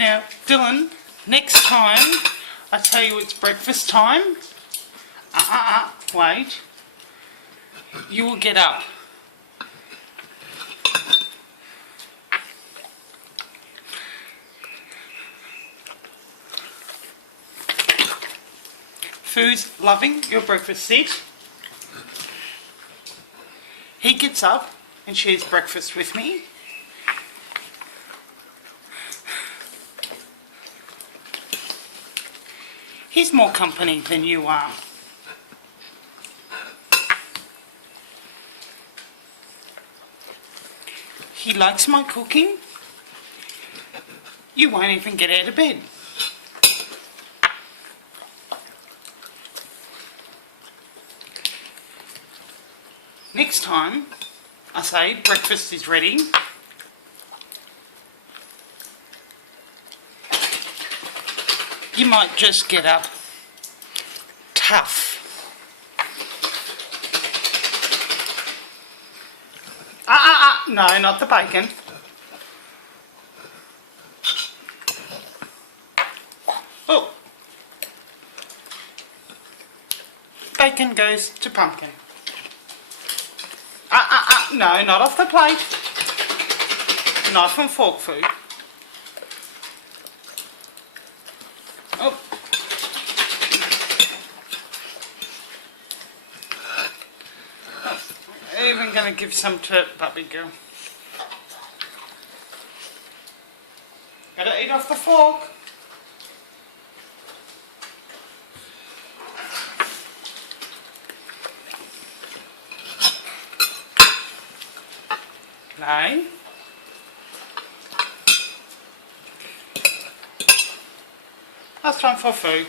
Now, Dylan, next time I tell you it's breakfast time, wait, you will get up. Food's loving your breakfast seat. He gets up and shares breakfast with me. He's more company than you are. He likes my cooking. You won't even get out of bed. Next time I say breakfast is ready, you might just get up tough. No, not the bacon. Oh. Bacon goes to pumpkin. No, not off the plate. Knife and fork food. Oh. I'm even going to give some to puppy girl. Gotta eat off the fork. No. Last time for food.